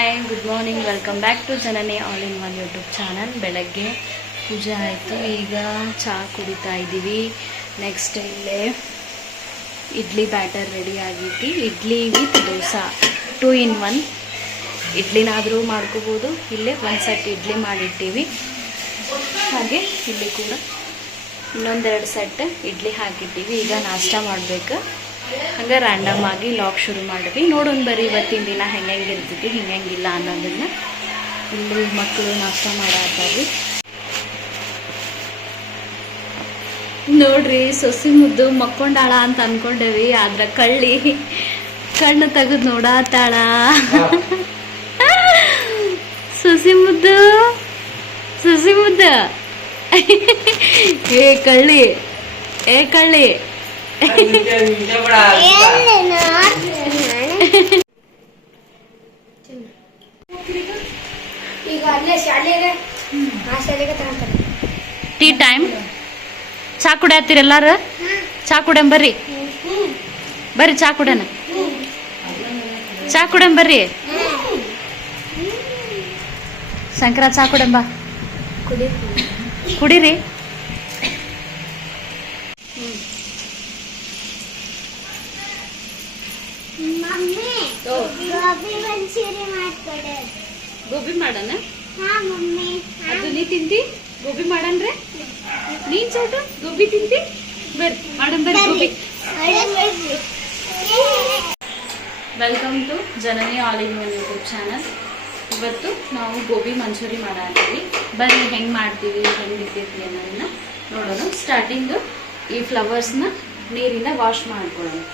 Hi, good morning. Welcome back to Janani all in one YouTube channel. ಬೆಳಗ್ಗೆ ಪೂಜೆ ಆಯಿತು. ಈಗ ಚಹಾ ಕುಡಿತಾ ಇದ್ದೀವಿ. ನೆಕ್ಸ್ಟ್ ಇಲ್ಲೇ ಇಡ್ಲಿ ಬ್ಯಾಟರ್ ರೆಡಿ ಆಗೈತಿ. Idli with dosa 2 in 1. ಇಡ್ಲಿನಾದರೂ ಮಾಡ್ಕೋಬೋದು. ಇಲ್ಲೇ ಒಂದು ಸೆಟ್ ಇಡ್ಲಿ ಮಾಡಿಟ್ಟಿವಿ. ಹಾಗೆ ಇಲ್ಲಿ ಕೂಡ ಇನ್ನೊಂದೆರಡು ಸೆಟ್ ಇಡ್ಲಿ ಹಾಕಿಟ್ಟಿವಿ. ಈಗ ನಾಷ್ಟ ಮಾಡಬೇಕು. ಹಂಗೆ ರ್ಯಾಂಡಮ್ ಆಗಿ ಲಾಗ್ ಶುರು ಮಾಡಿದ್ವಿ. ನೋಡೋಣ ಬರ್ರಿ ಇವತ್ತಿನ ದಿನ ಹೆಂಗಿರ್ತೈತಿ, ಹಿಂಗಿಲ್ಲ ಅನ್ನೋದನ್ನ. ಇಲ್ಲಿ ಮಕ್ಕಳು ನಾಷ್ಟ ಮಾಡಾತಾರ್ರಿ. ನೋಡ್ರಿ, ಸೊಸಿ ಮುದ್ದು ಮಕ್ಕೊಂಡಾಳ ಅಂತ ಅನ್ಕೊಂಡೇವಿ. ಆದ್ರ ಕಳ್ಳಿ ಕಣ್ಣು ತೆಗೆದು ನೋಡಾತಾಳ. ಸೊಸಿ ಮುದ್ದು, ಸೊಸಿ ಮುದ್ದ, ಏ ಕಳ್ಳಿ, ಏ ಕಳ್ಳಿ. Tea time. ಚಾ ಕುಡಿಯತ್ತೀರ ಎಲ್ಲಾರು? ಚಾ ಕುಡಿಯಂ ಬರ್ರಿ, ಬರ್ರಿ ಚಾ ಕುಡಿಯೋಣ. ಚಾ ಕುಡಿಯಂ ಬರ್ರಿ. ಶಂಕರ ಚಾ ಕುಡಿಯಂ ಬಾ, ಕುಡೀರಿ. ಗೋಬಿ ಮಾಡೋಣ. ಅದು ನೀ ತಿಂತಿ? ಗೋಬಿ ಮಾಡನ್ರೆ? ನೀನ್ ಚೋಟು ಗೋಬಿ ತಿಂತಿ? ಬರ್ರಿ ಮಾಡನ್ ಬರ್ರಿ ಗೋಬಿ. Welcome to Janani all in one YouTube channel. ಇವತ್ತು ನಾವು ಗೋಬಿ ಮಂಚೂರಿ ಮಾಡಾತೀವಿ. ಬರ್ರಿ ಹೆಂಗೆ ಮಾಡ್ತೀವಿ, ಹೆಂಗಿರ್ತೈತಿ ಅನ್ನೋದನ್ನ ನೋಡೋಣ. ಸ್ಟಾರ್ಟಿಂಗ್ ಈ ಫ್ಲವರ್ಸ್ನ ನೀರಿಂದ ವಾಶ್ ಮಾಡ್ಕೊಳ್ಳೋಣ.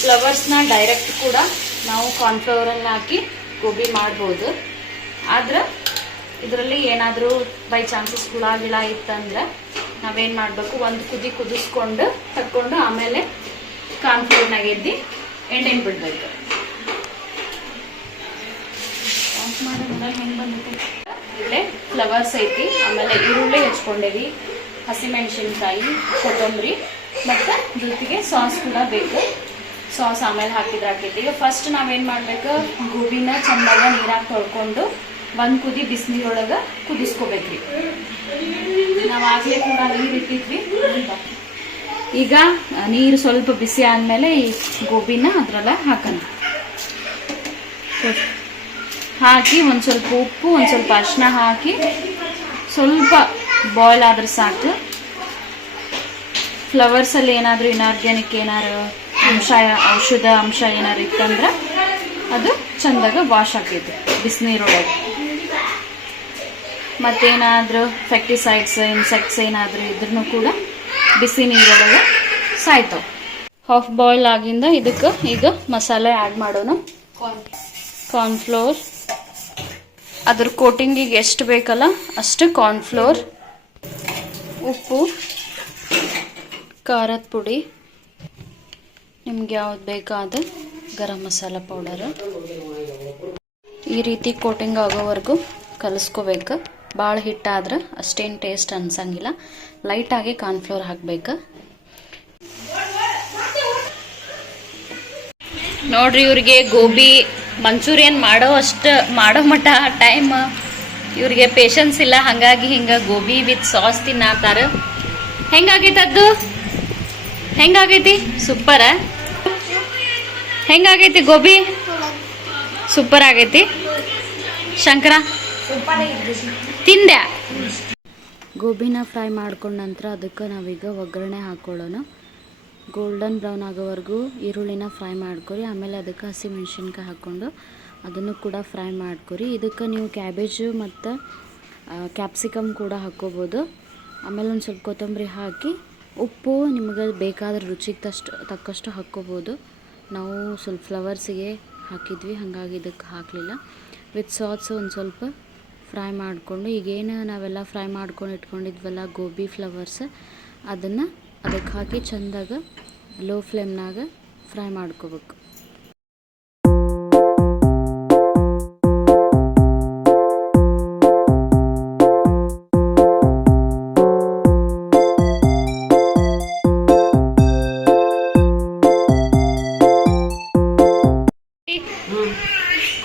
ಫ್ಲವರ್ಸ್ನ ಡೈರೆಕ್ಟ್ ಕೂಡ ನಾವು ಕಾರ್ನ್ಫ್ಲವರಲ್ಲಿ ಹಾಕಿ ಗೋಬಿ ಮಾಡ್ಬೋದು. ಆದ್ರೆ ಇದರಲ್ಲಿ ಏನಾದರೂ ಬೈ ಚಾನ್ಸಸ್ ಹುಳ ಗಿಳ ಇತ್ತಂದ್ರೆ ನಾವೇನು ಮಾಡಬೇಕು, ಒಂದು ಕುದಿಸ್ಕೊಂಡು ತಕ್ಕೊಂಡು ಆಮೇಲೆ ಕಾರ್ನ್ಫ್ಲವರ್ನಾಗ ಎದ್ದು ಎಣ್ಣೆನ ಬಿಡಬೇಕು. ಆಫ್ ಮಾಡೋದ್ರಲ್ಲಿ ಹೆಂಗೆ ಬಂದೈತಿ? ಇಲ್ಲೇ ಫ್ಲವರ್ಸ್ ಐತಿ, ಆಮೇಲೆ ಈರುಳ್ಳಿ ಹೆಚ್ಕೊಂಡೇವಿ, ಹಸಿಮೆಣಸಿನ್ಕಾಯಿ, ಕೊತ್ತಂಬರಿ ಮತ್ತು ಜೊತೆಗೆ ಸಾಸ್ ಕೂಡ ಬೇಕು. ಸಾಸ್ ಆಮೇಲೆ ಹಾಕಿದ್ರೆ ಹಾಕೈತಿ. ಈಗ ಫಸ್ಟ್ ನಾವೇನು ಮಾಡ್ಬೇಕು, ಗೋಬಿನ ಚೆನ್ನಾಗ ನೀರಾಗ ತೊಳ್ಕೊಂಡು ಒಂದು ಕುದಿ ಬಿಸಿನೀರೊಳಗೆ ಕುದಿಸ್ಕೋಬೇಕ್ರಿ. ನಾವು ಆಗಲೇ ಕೂಡ ನೀರು ಇಟ್ಟಿದ್ವಿ. ಈಗ ನೀರು ಸ್ವಲ್ಪ ಬಿಸಿ ಆದಮೇಲೆ ಈ ಗೋಬಿನ ಅದ್ರಲ್ಲ ಹಾಕೋಣ. ಹಾಕಿ ಒಂದು ಸ್ವಲ್ಪ ಉಪ್ಪು, ಒಂದು ಸ್ವಲ್ಪ ಅರಿಶಿನ ಹಾಕಿ ಸ್ವಲ್ಪ ಬಾಯ್ಲ್ ಆದ್ರೆ ಸಾಕು. ಫ್ಲವರ್ಸಲ್ಲಿ ಏನಾದರೂ ಇನಾರ್ಗ್ಯಾನಿಕ್ ಏನಾರು ಔಷಧ ಅಂಶ ಏನಾರು ಇತ್ತಂದ್ರೆ ಅದು ಚಂದಾಗ ವಾಶ್ ಆಕೈತಿ ಬಿಸಿನೀರೊಳಗೆ. ಮತ್ತೇನಾದರೂ ಪೆಸ್ಟಿಸೈಡ್ಸ್, ಇನ್ಸೆಕ್ಟ್ಸ್ ಏನಾದರೂ ಇದ್ರೂ ಕೂಡ ಬಿಸಿ ನೀರೊಳಗೆ ಸಾಯ್ತಾವೆ. ಹಾಫ್ ಬಾಯ್ಲ್ ಆಗಿಂದ ಇದಕ್ಕೆ ಈಗ ಮಸಾಲೆ ಆ್ಯಡ್ ಮಾಡೋಣ. ಕಾರ್ನ್ಫ್ಲೋರ್, ಅದ್ರ ಕೋಟಿಂಗಿಗೆ ಎಷ್ಟು ಬೇಕಲ್ಲ ಅಷ್ಟು ಕಾರ್ನ್ಫ್ಲೋರ್, ಉಪ್ಪು, ಖಾರದ ಪುಡಿ, ನಿಮ್ಗೆ ಯಾವ್ದು ಬೇಕಾದ ಗರಂ ಮಸಾಲ ಪೌಡರ್. ಈ ರೀತಿ ಕೋಟಿಂಗ್ ಆಗೋವರೆಗೂ ಕಲಿಸ್ಕೋಬೇಕು. ಭಾಳ ಹಿಟ್ಟಾದ್ರೆ ಅಷ್ಟೇನು ಟೇಸ್ಟ್ ಅನ್ಸಂಗಿಲ್ಲ. ಲೈಟಾಗಿ ಕಾರ್ನ್ಫ್ಲೋರ್ ಹಾಕಬೇಕು. ನೋಡ್ರಿ, ಇವ್ರಿಗೆ ಗೋಬಿ ಮಂಚೂರಿಯನ್ ಮಾಡೋ ಮಟ್ಟ ಟೈಮ್ ಇವ್ರಿಗೆ ಪೇಷನ್ಸ್ ಇಲ್ಲ. ಹಾಗಾಗಿ ಹಿಂಗೆ ಗೋಬಿ ವಿತ್ ಸಾಸ್ ತಿನ್ನಾತಾರ. ಹೆಂಗಾಗೈತೆ ಅದು? ಹೆಂಗಾಗೈತಿ? ಸೂಪರ. ಹೆಂಗಾಗೈತಿ ಗೋಬಿ? ಸೂಪರ್ ಆಗೈತಿ. ಶಂಕರ ತಿಂದ್ಯಾ? ಗೋಬಿನ ಫ್ರೈ ಮಾಡ್ಕೊಂಡ ನಂತರ ಅದಕ್ಕೆ ನಾವೀಗ ಒಗ್ಗರಣೆ ಹಾಕೊಳ್ಳೋಣ. ಗೋಲ್ಡನ್ ಬ್ರೌನ್ ಆಗೋವರೆಗೂ ಈರುಳ್ಳಿನ ಫ್ರೈ ಮಾಡ್ಕೊರಿ. ಆಮೇಲೆ ಅದಕ್ಕೆ ಹಸಿಮೆಣ್ಸಿನ್ಕಾಯಿ ಹಾಕ್ಕೊಂಡು ಅದನ್ನು ಕೂಡ ಫ್ರೈ ಮಾಡ್ಕೊರಿ. ಇದಕ್ಕೆ ನೀವು ಕ್ಯಾಬೇಜು ಮತ್ತು ಕ್ಯಾಪ್ಸಿಕಮ್ ಕೂಡ ಹಾಕ್ಕೋಬೋದು. ಆಮೇಲೆ ಒಂದು ಸ್ವಲ್ಪ ಕೊತ್ತಂಬರಿ ಹಾಕಿ, ಉಪ್ಪು ನಿಮಗೆ ಬೇಕಾದ್ರೆ ರುಚಿಗೆ ತಕ್ಕಷ್ಟು ಹಾಕ್ಕೋಬೋದು. ನಾವು ಸ್ವಲ್ಪ ಫ್ಲವರ್ಸಿಗೆ ಹಾಕಿದ್ವಿ, ಹಾಗಾಗಿ ಇದಕ್ಕೆ ಹಾಕಲಿಲ್ಲ. ವಿತ್ ಸಾಸ್ ಒಂದು ಸ್ವಲ್ಪ ಫ್ರೈ ಮಾಡಿಕೊಂಡು, ಈಗೇನು ನಾವೆಲ್ಲ ಫ್ರೈ ಮಾಡ್ಕೊಂಡು ಇಟ್ಕೊಂಡಿದ್ವಲ್ಲ ಗೋಬಿ ಫ್ಲವರ್ಸ್, ಅದನ್ನು ಅದಕ್ಕೆ ಹಾಕಿ ಚೆಂದಾಗ ಲೋ ಫ್ಲೇಮ್ನಾಗ ಫ್ರೈ ಮಾಡ್ಕೋಬೇಕು.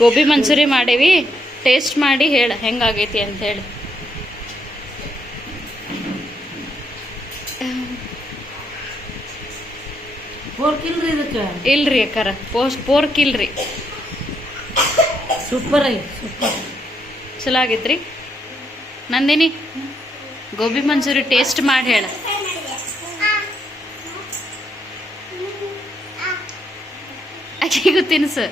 ಗೋಬಿ ಮಂಚೂರಿ ಮಾಡೇವಿ, ಟೇಸ್ಟ್ ಮಾಡಿ ಹೇಳ ಹೆಂಗಾಗೈತಿ ಅಂತೇಳಿ. ಇಲ್ರಿ ಅಕ್ಕಾರ, ಪೋರ್ಕ್ ಇಲ್ರಿ. ಸೂಪರ್ ಸೂಪರ್ ಚಲೋ ಆಗೈತ್ರಿ. ನಂದಿನಿ ಗೋಬಿ ಮಂಚೂರಿ ಟೇಸ್ಟ್ ಮಾಡಿ ಹೇಳ. ಆಕೆಗೂ ತಿನ್ಸು.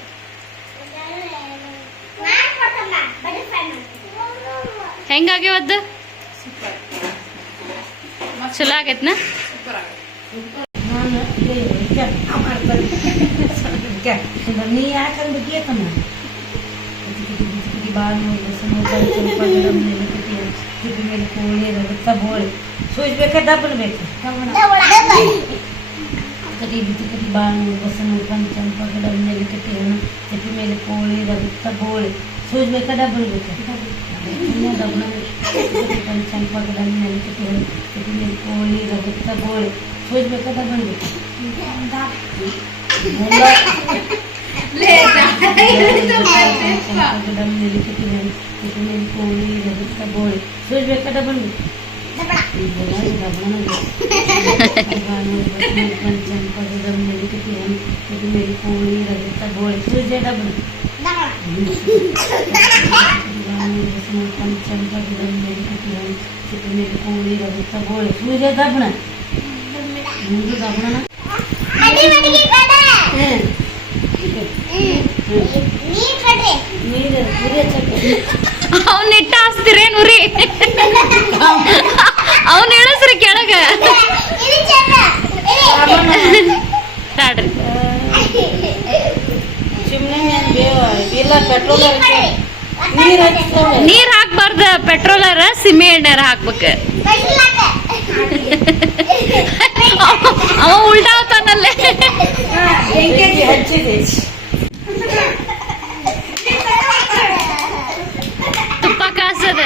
ಹೆಂಗಾಗ್ಯವದ್ದು? ಚಲೋ ಆಗೈತ್ನ? ನೀ ಯಾಕಂದ್ರೆ ಬಾಳ ಮೇಲೆ ಕೋಳಿ ರಗತ್ತ ಬೋಳಿ ಸೋಸ್ಬೇಕಾ ಡಬ್ಬಲ್ ಬೇಕು ಕರಿ ಬಿಸಿ ಕರಿ ಬಾಳ ಬಸನ ಚಂಪ ಗಿಡ ಮೇಲೆ ಕಟ್ಟಿ ಹಣ್ಣು ಚಪ್ಪಿ ಮೇಲೆ ಕೋಳಿ ರಗತ್ತ ಬೋಳಿ ಸೋಸ್ಬೇಕಾ ಡಬ್ಬಲ್ ಬೇಕು ಡಬ್ಬಲ್ ಚಂಪ ಗಿಡ ಮೇಲೆ ಕಟ್ಟಿ ಹಣ್ಣು ಚಪ್ಪಿ ಮೇಲೆ ಕೋಳಿ ರಗತ್ತ ಬೋಳಿ ಸೋಸ್ಬೇಕಾ ಡಬ್ಬಲ್ ಬೇಕು ಕೋಳಿ ರಗತ್ತ ಬೋಳಿ ಸೋಸ್ಬೇಕಾ ಡಬ್ಬಲ್ ಬೇಕು मेरी कोड़ी रगता बोल तुझे डबल मेरी कोड़ी रगता बोल तुझे दबना मुझे दबना ना ಅವ್ನ ಇಟ್ಟ ಹಾಸ್ತಿರೇನುರಿ? ಅವನ್ ಇಳಿಸ್ರಿ ಕೆಳಗ. ನೀರ್ ಹಾಕ್ಬಾರ್ದ, ಪೆಟ್ರೋಲರ ಸಿಮೆ ಎಣ್ಣೆರ ಹಾಕ್ಬೇಕು. ಅವ ಉಲ್ಟಾ ಅವತಾನಲ್ಲೇ. ತುಪ್ಪ ಕಾಸದ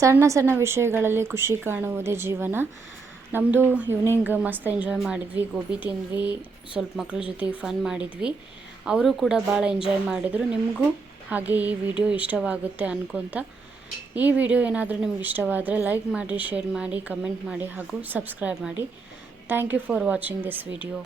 ಸಣ್ಣ ಸಣ್ಣ ವಿಷಯಗಳಲ್ಲಿ ಖುಷಿ ಕಾಣುವುದೇ ಜೀವನ. ನಮ್ಮದು ಈವ್ನಿಂಗ್ ಮಸ್ತ್ ಎಂಜಾಯ್ ಮಾಡಿದ್ವಿ, ಗೋಬಿ ತಿಂದ್ವಿ, ಸ್ವಲ್ಪ ಮಕ್ಕಳ ಜೊತೆ ಫನ್ ಮಾಡಿದ್ವಿ. ಅವರು ಕೂಡ ಭಾಳ ಎಂಜಾಯ್ ಮಾಡಿದರು. ನಿಮಗೂ ಹಾಗೆ ಈ ವಿಡಿಯೋ ಇಷ್ಟವಾಗುತ್ತೆ ಅನ್ಕೊತ, ಈ ವಿಡಿಯೋ ಏನಾದರೂ ನಿಮ್ಗೆ ಇಷ್ಟವಾದರೆ ಲೈಕ್ ಮಾಡಿ, ಶೇರ್ ಮಾಡಿ, ಕಮೆಂಟ್ ಮಾಡಿ ಹಾಗೂ ಸಬ್ಸ್ಕ್ರೈಬ್ ಮಾಡಿ. Thank you for watching this video.